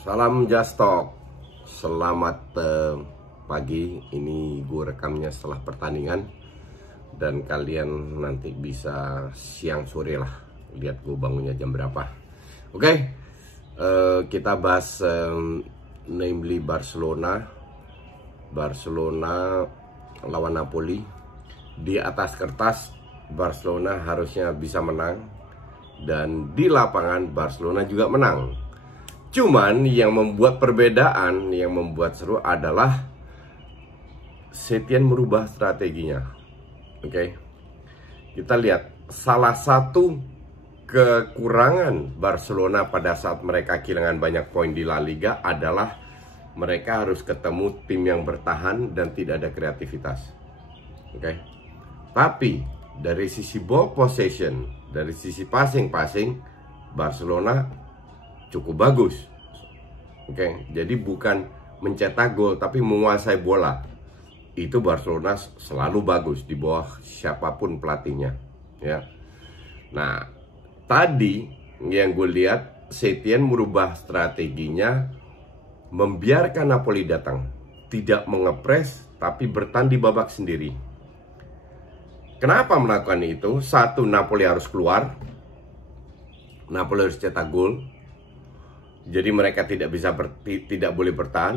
Salam Jastok. Selamat pagi. Ini gue rekamnya setelah pertandingan, dan kalian nanti bisa siang sore lah lihat gue bangunnya jam berapa. Oke, kita bahas namely Barcelona lawan Napoli. Di atas kertas Barcelona harusnya bisa menang, dan di lapangan Barcelona juga menang. Cuman yang membuat perbedaan, yang membuat seru adalah Setien merubah strateginya. Oke, kita lihat salah satu kekurangan Barcelona pada saat mereka kehilangan banyak poin di La Liga adalah mereka harus ketemu tim yang bertahan dan tidak ada kreativitas. Oke, tapi dari sisi ball possession, dari sisi passing Barcelona cukup bagus. Oke, jadi bukan mencetak gol tapi menguasai bola. Itu Barcelona selalu bagus di bawah siapapun pelatihnya, ya. Nah, tadi yang gue lihat Setien merubah strateginya, membiarkan Napoli datang, tidak mengepres tapi bertahan di babak sendiri. Kenapa melakukan itu? Satu, Napoli harus keluar, Napoli harus cetak gol. Jadi mereka tidak boleh bertahan.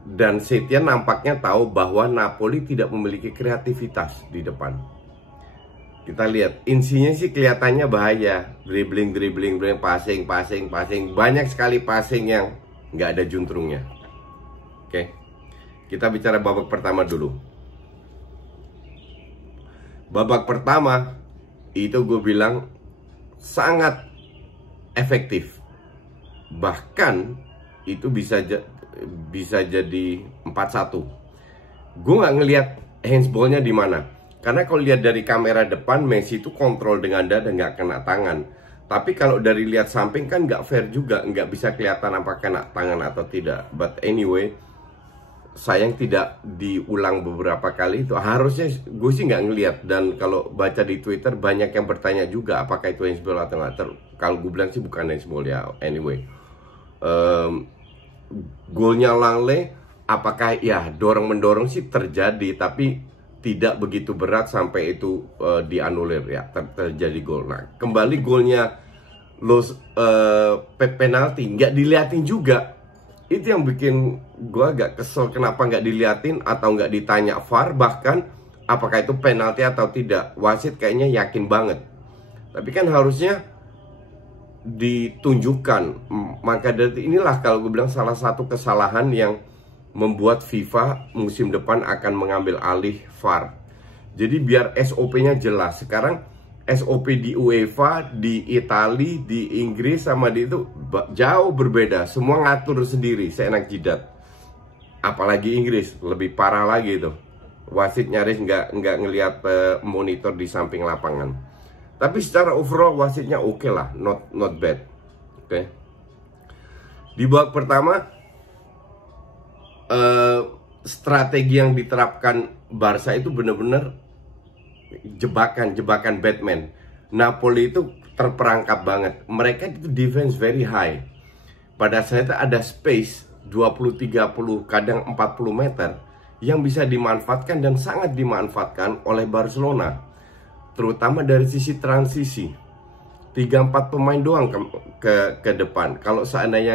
Dan Setien nampaknya tahu bahwa Napoli tidak memiliki kreativitas di depan. Kita lihat insinya sih kelihatannya bahaya, dribbling, passing. Banyak sekali passing yang nggak ada juntrungnya. Oke, kita bicara babak pertama dulu. Babak pertama itu gue bilang sangat efektif, bahkan itu bisa jadi 4-1. Gue nggak ngelihat handsballnya di mana, karena kalau lihat dari kamera depan Messi itu kontrol dengan dada dan nggak kena tangan. Tapi kalau dari lihat samping kan nggak fair juga, nggak bisa kelihatan apa kena tangan atau tidak. But anyway, sayang tidak diulang beberapa kali. Itu harusnya gue sih nggak ngelihat. Dan kalau baca di Twitter banyak yang bertanya juga apakah itu handsball atau nggak. Kalau gue bilang sih bukan handsball ya. Anyway, golnya Langley, apakah ya dorong mendorong sih terjadi, tapi tidak begitu berat sampai itu dianulir ya, terjadi gol. Nah, kembali golnya penalti nggak diliatin juga. Itu yang bikin gue agak kesel, kenapa nggak diliatin atau nggak ditanya VAR bahkan apakah itu penalti atau tidak. Wasit kayaknya yakin banget, tapi kan harusnya ditunjukkan. Maka dari inilah kalau gue bilang salah satu kesalahan yang membuat FIFA musim depan akan mengambil alih VAR. Jadi biar SOP-nya jelas. Sekarang SOP di UEFA, di Italia, di Inggris sama di itu jauh berbeda. Semua ngatur sendiri, seenak jidat. Apalagi Inggris, lebih parah lagi itu. Wasit nyaris nggak ngelihat monitor di samping lapangan. Tapi secara overall wasitnya oke lah, not bad. Oke. Di babak pertama, strategi yang diterapkan Barca itu benar-benar jebakan Batman. Napoli itu terperangkap banget. Mereka itu defense very high. Pada saat itu ada space 20-30 kadang 40 meter yang bisa dimanfaatkan dan sangat dimanfaatkan oleh Barcelona, terutama dari sisi transisi. 3-4 pemain doang ke depan. Kalau seandainya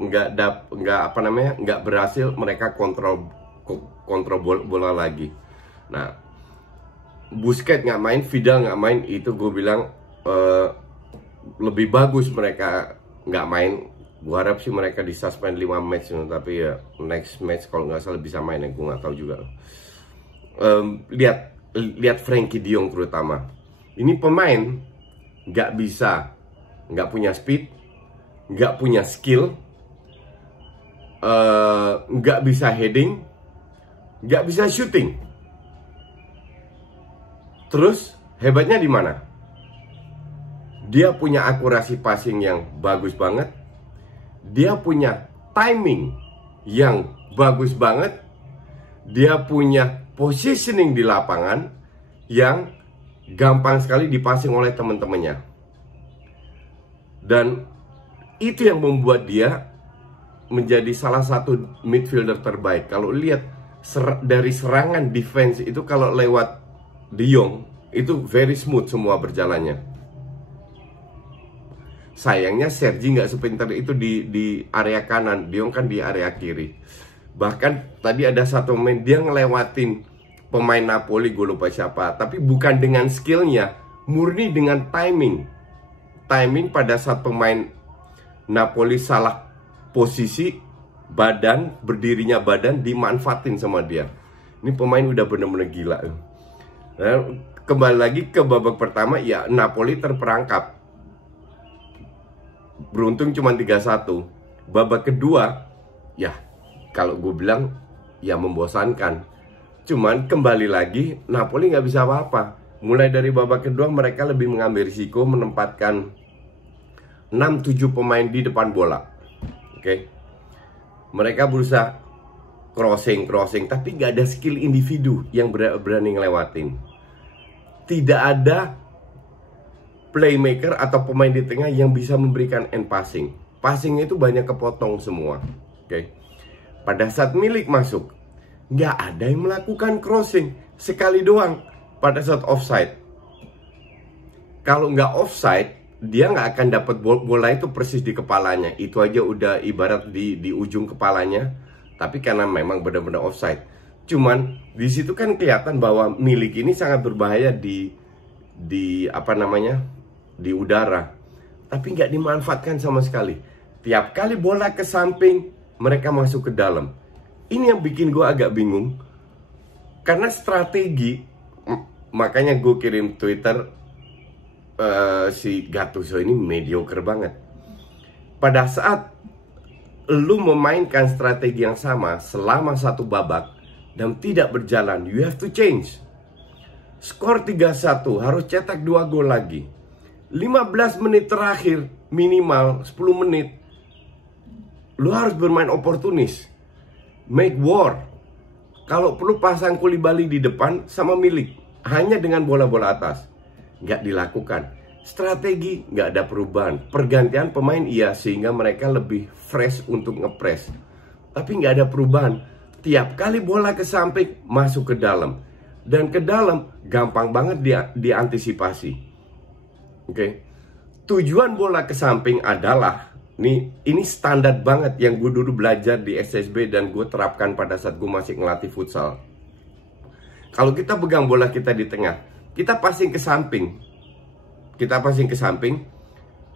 nggak berhasil, mereka kontrol bola lagi. Nah, Busquets nggak main, Vidal nggak main, itu gue bilang lebih bagus mereka nggak main. Gue harap sih mereka disuspend 5 match, tapi ya next match kalau nggak salah bisa main, gue nggak tahu juga. Lihat Frenkie de Jong terutama. Ini pemain nggak punya speed, nggak punya skill, nggak bisa heading, nggak bisa shooting. Terus hebatnya di mana? Dia punya akurasi passing yang bagus banget. Dia punya timing yang bagus banget. Dia punya positioning di lapangan yang gampang sekali dipassing oleh teman-temannya. Dan itu yang membuat dia menjadi salah satu midfielder terbaik. Kalau lihat dari serangan defense itu, kalau lewat De Jong itu very smooth semua berjalannya. Sayangnya Sergi nggak sepintar itu di area kanan, De Jong kan di area kiri. Bahkan tadi ada satu main dia ngelewatin pemain Napoli, gue lupa siapa, tapi bukan dengan skillnya, murni dengan timing pada saat pemain Napoli salah posisi, berdirinya badan dimanfaatin sama dia. Ini pemain udah bener-bener gila. Nah, kembali lagi ke babak pertama, ya Napoli terperangkap, beruntung cuma 3-1. Babak kedua, ya kalau gue bilang ya membosankan. Cuman kembali lagi Napoli nggak bisa apa-apa. Mulai dari babak kedua mereka lebih mengambil risiko, menempatkan 6-7 pemain di depan bola. Oke. Mereka berusaha crossing, tapi nggak ada skill individu yang berani ngelewatin. Tidak ada playmaker atau pemain di tengah yang bisa memberikan end passing. Passingnya itu banyak kepotong semua. Oke. Pada saat Milik masuk, nggak ada yang melakukan crossing. Sekali doang pada saat offside. Kalau nggak offside, dia nggak akan dapat bola itu persis di kepalanya. Itu aja udah ibarat di ujung kepalanya. Tapi karena memang benar-benar offside. Cuman di situ kan kelihatan bahwa Milik ini sangat berbahaya di udara. Tapi nggak dimanfaatkan sama sekali. Tiap kali bola ke samping, mereka masuk ke dalam. Ini yang bikin gue agak bingung. Karena strategi, makanya gue kirim Twitter, si Gattuso ini mediocre banget. Pada saat lu memainkan strategi yang sama selama satu babak dan tidak berjalan, you have to change. Skor 3-1, harus cetak 2 gol lagi. 15 menit terakhir, minimal 10 menit, lu harus bermain oportunis, make war. Kalau perlu pasang Koulibaly di depan sama Milik, hanya dengan bola-bola atas. Nggak dilakukan. Strategi nggak ada perubahan. Pergantian pemain iya, sehingga mereka lebih fresh untuk ngepres. Tapi nggak ada perubahan. Tiap kali bola ke samping, masuk ke dalam. Dan ke dalam gampang banget diantisipasi. Oke. Tujuan bola ke samping adalah, ini standar banget yang gue dulu belajar di SSB dan gue terapkan pada saat gue masih ngelatih futsal. Kalau kita pegang bola kita di tengah, kita passing ke samping.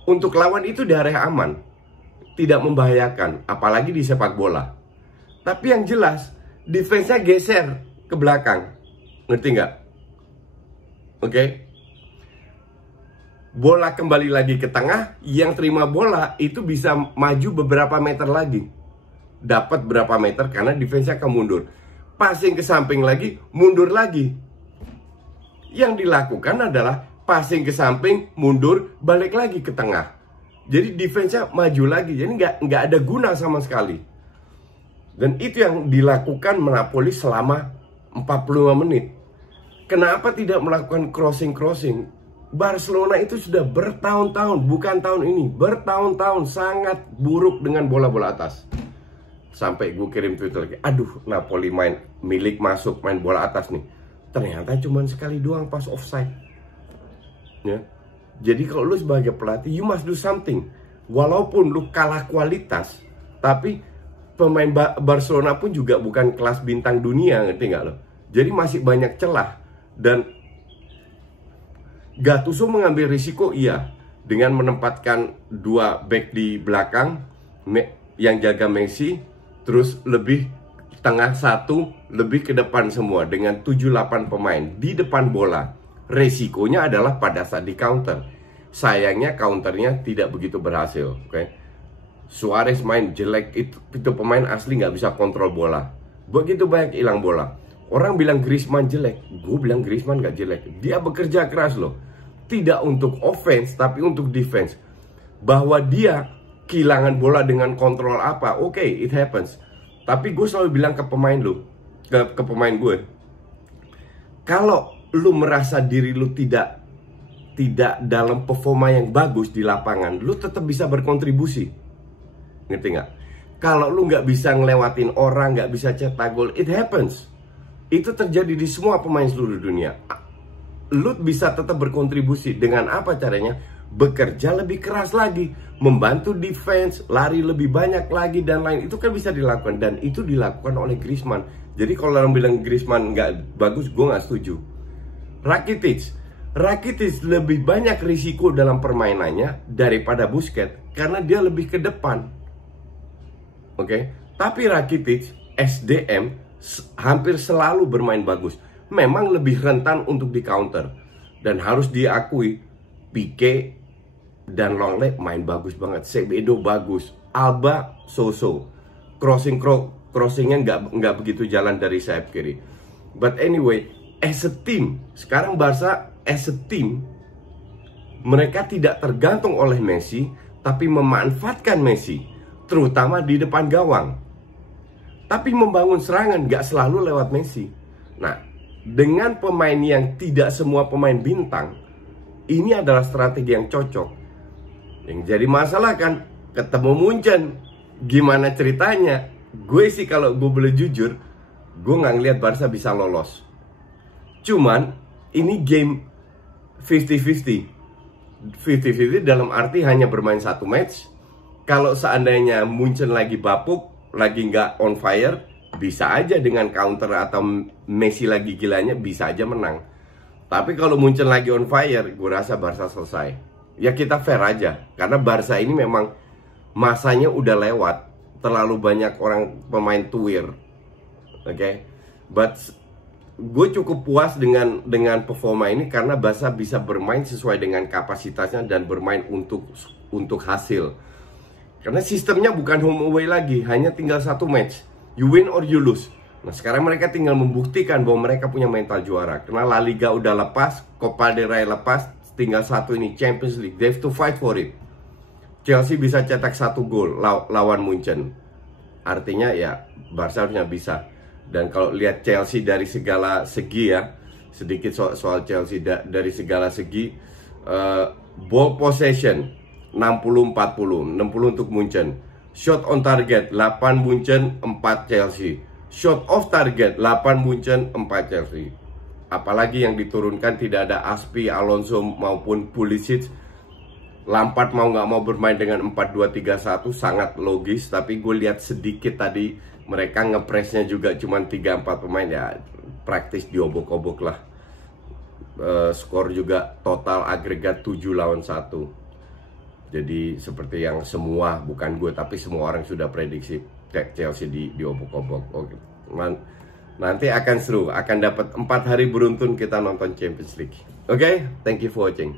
Untuk lawan itu di area aman, tidak membahayakan, apalagi di sepak bola. Tapi yang jelas, defense-nya geser ke belakang. Ngerti nggak? Oke. Bola kembali lagi ke tengah, yang terima bola itu bisa maju beberapa meter lagi. Dapat berapa meter karena defense-nya akan mundur. Passing ke samping lagi, mundur lagi. Yang dilakukan adalah passing ke samping, mundur, balik lagi ke tengah. Jadi defense-nya maju lagi. Jadi nggak ada guna sama sekali. Dan itu yang dilakukan Napoli selama 45 menit. Kenapa tidak melakukan crossing? Barcelona itu sudah bertahun-tahun, bukan tahun ini, bertahun-tahun sangat buruk dengan bola-bola atas. Sampai gue kirim Twitter lagi, aduh Napoli Milik masuk main bola atas nih. Ternyata cuma sekali doang pas offside. Ya. Jadi kalau lu sebagai pelatih, you must do something. Walaupun lu kalah kualitas, tapi pemain Barcelona pun juga bukan kelas bintang dunia, ngerti nggak lo? Jadi masih banyak celah. Dan Gattuso mengambil risiko, iya, dengan menempatkan 2 back di belakang yang jaga Messi, terus lebih tengah 1, lebih ke depan semua dengan 7-8 pemain di depan bola. Resikonya adalah pada saat di counter. Sayangnya counternya tidak begitu berhasil. Okay? Suarez main jelek, itu pemain asli nggak bisa kontrol bola. Begitu banyak hilang bola. Orang bilang Griezmann jelek, gue bilang Griezmann nggak jelek. Dia bekerja keras loh. Tidak untuk offense, tapi untuk defense. Bahwa dia kehilangan bola dengan kontrol apa, oke, it happens. Tapi gue selalu bilang ke pemain ke pemain gue, kalau lu merasa diri lu tidak tidak dalam performa yang bagus di lapangan, lu tetap bisa berkontribusi. Ngerti nggak? Kalau lu nggak bisa ngelewatin orang, nggak bisa cetak gol, it happens. Itu terjadi di semua pemain seluruh dunia. Lu bisa tetap berkontribusi. Dengan apa caranya? Bekerja lebih keras lagi, membantu defense, lari lebih banyak lagi, dan lain. Itu kan bisa dilakukan, dan itu dilakukan oleh Griezmann. Jadi kalau orang bilang Griezmann nggak bagus, gue nggak setuju. Rakitic lebih banyak risiko dalam permainannya daripada Busquets karena dia lebih ke depan. Oke, tapi Rakitic SDM hampir selalu bermain bagus. Memang lebih rentan untuk di counter, dan harus diakui Pique dan Longley main bagus banget. Semedo bagus, Alba so-so. Crossingnya nggak begitu jalan dari sayap kiri. But anyway, as a team, sekarang Barca as a team, mereka tidak tergantung oleh Messi, tapi memanfaatkan Messi, terutama di depan gawang. Tapi membangun serangan nggak selalu lewat Messi. Nah, dengan pemain yang tidak semua pemain bintang, ini adalah strategi yang cocok. Yang jadi masalah kan, ketemu Munchen, gimana ceritanya? Gue sih kalau gue boleh jujur, gue nggak ngeliat Barca bisa lolos. Cuman, ini game 50-50. 50-50 dalam arti hanya bermain satu match. Kalau seandainya Munchen lagi bapuk, lagi nggak on fire, bisa aja dengan counter atau Messi lagi gilanya, bisa aja menang. Tapi kalau Munchen lagi on fire, gue rasa Barca selesai. Ya kita fair aja, karena Barca ini memang masanya udah lewat. Terlalu banyak orang pemain tuir. Oke, but gue cukup puas dengan performa ini karena Barca bisa bermain sesuai dengan kapasitasnya dan bermain untuk hasil. Karena sistemnya bukan home away lagi, hanya tinggal satu match, you win or you lose. Nah sekarang mereka tinggal membuktikan bahwa mereka punya mental juara. Karena La Liga udah lepas, Copa del Rey lepas, tinggal satu ini Champions League. They have to fight for it. Chelsea bisa cetak 1 gol lawan Munchen. Artinya ya Barca harusnya bisa. Dan kalau lihat Chelsea dari segala segi ya, sedikit soal Chelsea dari segala segi, ball possession 60-40, 60 untuk Munchen. Shot on target 8 Munchen, 4 Chelsea. Shot off target 8 Munchen, 4 Chelsea. Apalagi yang diturunkan tidak ada Aspi, Alonso maupun Pulisic. Lampard mau nggak mau bermain dengan 4-2-3-1 sangat logis. Tapi gue lihat sedikit tadi mereka ngepresnya juga cuma 3-4 pemain, ya praktis diobok-obok lah. Skor juga total agregat 7-1. Jadi seperti yang semua, bukan gue tapi semua orang sudah prediksi Chelsea diobok-obok. Oke. Nanti akan seru, akan dapat 4 hari beruntun kita nonton Champions League. Oke, thank you for watching.